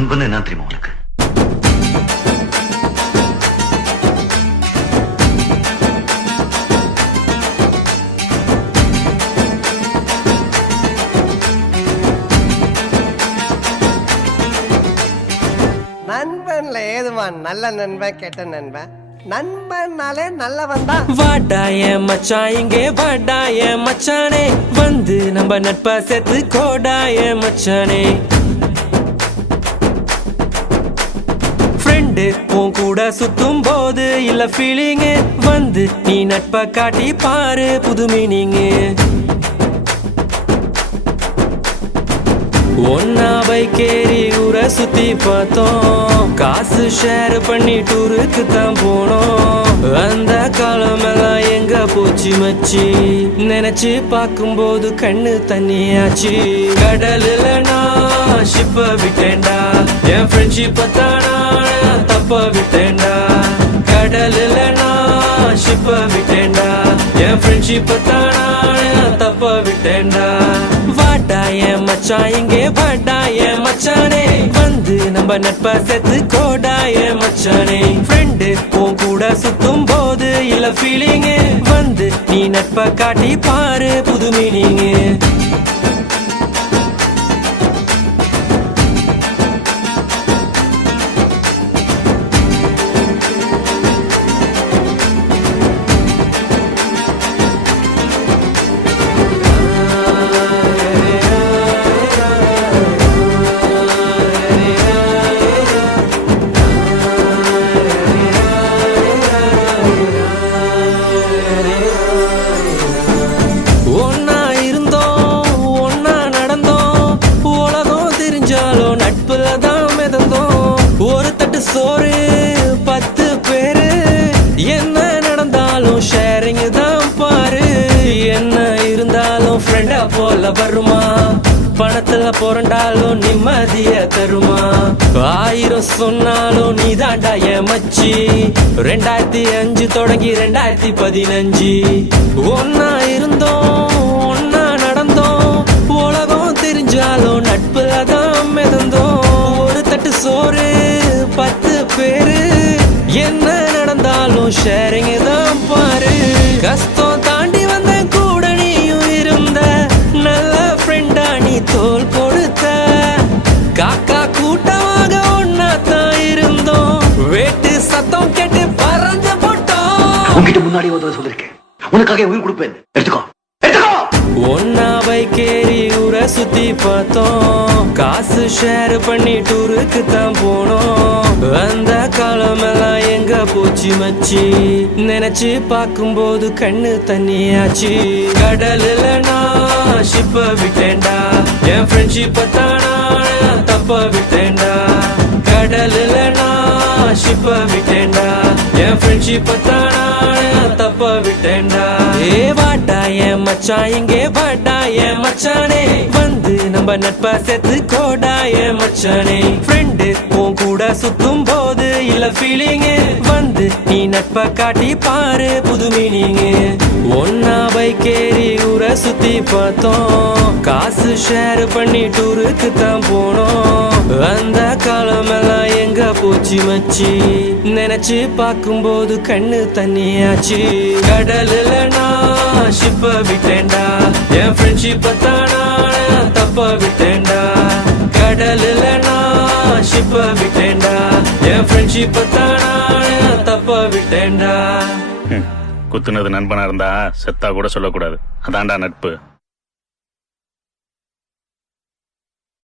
நண்பன் என்ன தெரியுமா உனக்கு? நண்பன்ல ஏதுவான் நல்ல நண்பன் கெட்ட நண்பன். நண்பன்னாலே நல்லவன் தான். வாடாய மச்சான் இங்கே வாடாய மச்சானே, வந்து நம்ம நட்பா சேர்த்து கோடாய மச்சானே. ஃப்ரெண்டு உன் கூட சுத்தும் போது இல்ல ஃபீலிங்கு, வந்து நீ நட்பா காட்டி பாரு புது மீனிங்கு. ஒன்னா பைக்கேறி ஊரை சுத்தி பார்த்தோம், காசு ஷேர் பண்ணி டூருக்கு தான் போனோம். அந்த காலம் எல்லாம் எங்க போச்சு மச்சி, நினைச்சு பார்க்கும்போது கண்ணு தண்ணியாச்சு. கடலுல நான் ஷிப்ப விட்டேன்டா, என் ஃப்ரெண்ட்ஷிப்ப தானா தப்ப விட்டேன்டா. கடலுல நான் ஷிப்ப விட்டேன்டா, என் ஃப்ரெண்ட்ஷிப்ப தானா தப்ப விட்டேன்டா. வாடாய மச்சான் இங்கே வாடாய மச்சானே, வந்து நம்ம நட்பா சேர்த்து கோடாய மச்சானே. ஃப்ரெண்டு உன் கூட சுத்தும் போது இல்ல ஃபீலிங்கு, வந்து நீ நட்பா காட்டி பாரு புது மீனிங்கு. ஒரு தட்டு சோறு 10 பேரு, என்ன நடந்தாலும் ஷேரிங் தான் பாரு. என்ன இருந்தாலும் ஃப்ரெண்டா போல வருமா, பணத்துல புரண்டாலும் நிம்மதிய தருமா. 1000 சொன்னாலும் நீ தாண்டா என் மச்சி. 2005 தொடங்கி 2015 ஒன்னா இருந்தோம் ஒன்னா நடந்தோம், உலகம் தெரிஞ்சாலும் நட்புல தான் மிதந்தோம். ஒரு தட்டு சோறு 10 பேரு, என்ன நடந்தாலும் ஷேரிங் தான் பாரு. கஷ்டம் தாண்டி வந்த கூட நீயும் இருந்த, நல்ல ஃப்ரெண்டா நீ தோல் கொடுத்த. காக்கா கூட்டமாக ஒன்னா தான் இருந்தோம், வேட்டு சத்தம் கேட்டு பறந்து போட்டோம். உன்கிட்ட முன்னாடி ஒரு சொல்லிருக்கேன், உனக்காக உயிர் கொடுப்பேன், எடுத்துக்கோ. ஒன்னா பைக்கேறி ஊரை சுத்தி பார்த்தோம், காசு ஷேர் பண்ணி டூருக்கு தான் போனோம். அந்த காலம் எல்லாம் எங்க போச்சு மச்சி, நினைச்சு பார்க்கும்போது கண்ணு தண்ணியாச்சு. கடலுல நான் ஷிப்ப விட்டேன்டா, என் ஃப்ரெண்ட்ஷிப்ப தானா தப்ப விட்டேன்டா. கடலுல நான் ஷிப்ப விட்டேன்டா, என் ஃப்ரெண்ட்ஷிப்ப தானா தப்ப விட்டேன்டா. ஏ வாடாய மச்சான் இங்கே வாடாய மச்சானே, வந்து நம்ம நட்பா சேர்த்து கோடாய மச்சானே. ஃப்ரெண்டு உன் கூட சுத்தும் போது இல்ல ஃபீலிங்கு, வந்து நீ நட்பா காட்டி பாரு புது மீனிங்கு. ஒன்னா பைக்கேறி ஊரை சுத்தி பார்த்தோம், காசு ஷேர் பண்ணி டூருக்கு தான் போனோம். அந்த காலம் எல்லாம் எங்க போச்சு மச்சி, நினைச்சு பார்க்கும்போது கண்ணு தண்ணியாச்சு. கடலுல நான் ஷிப்ப விட்டேன்டா, என் ஃப்ரெண்ட்ஷிப்ப தானா தப்ப விட்டேன்டா. கடலுல நான் ஷிப்ப விட்டேன்டா, என் ஃப்ரெண்ட்ஷிப்ப தானா தப்ப விட்டேன்டா. குத்துனது நண்பனா இருந்தா செத்தா கூட சொல்லக்கூடாது, அதான்டா நட்பு.